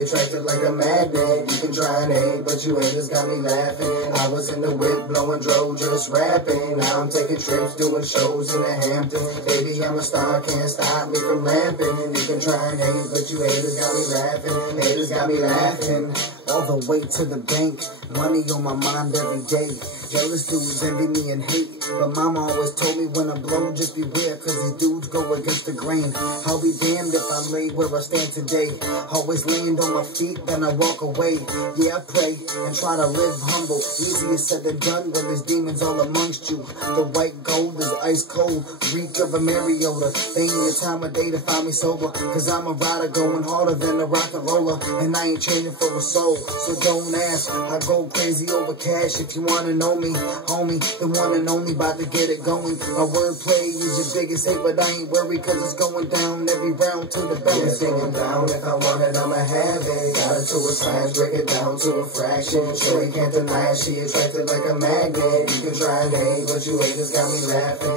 Attracted like a magnet, you can try and hate, but you haters got me laughing. I was in the whip, blowing dro, just rapping. Now I'm taking trips, doing shows in the Hamptons. Baby, I'm a star, can't stop me from lamping. You can try and hate, but you haters got me laughing. Haters got me laughing. All the way to the bank, money on my mind every day. Jealous dudes envy me and hate, but mama always told me when I blow, just beware, cause these dudes go against the grain. I'll be damned if I lay where I stand today. Always land on my feet, then I walk away. Yeah, I pray and try to live humble. Easier said than done when there's demons all amongst you. The white gold is ice cold, reek of a Mariota. They ain't the time of day to find me sober, cause I'm a rider going harder than a rock and roller, and I ain't trading for a soul. So don't ask, I go crazy over cash. If you wanna know me, homie, the one and only, about to get it going. My wordplay is your biggest hate, but I ain't worried, cause it's going down every round to the belly. It's going down, if I want it, I'ma have it. Got it to a science, break it down to a fraction. Sure, you can't deny it, she attracted like a magnet. You can try and hate, but you haters got me laughing.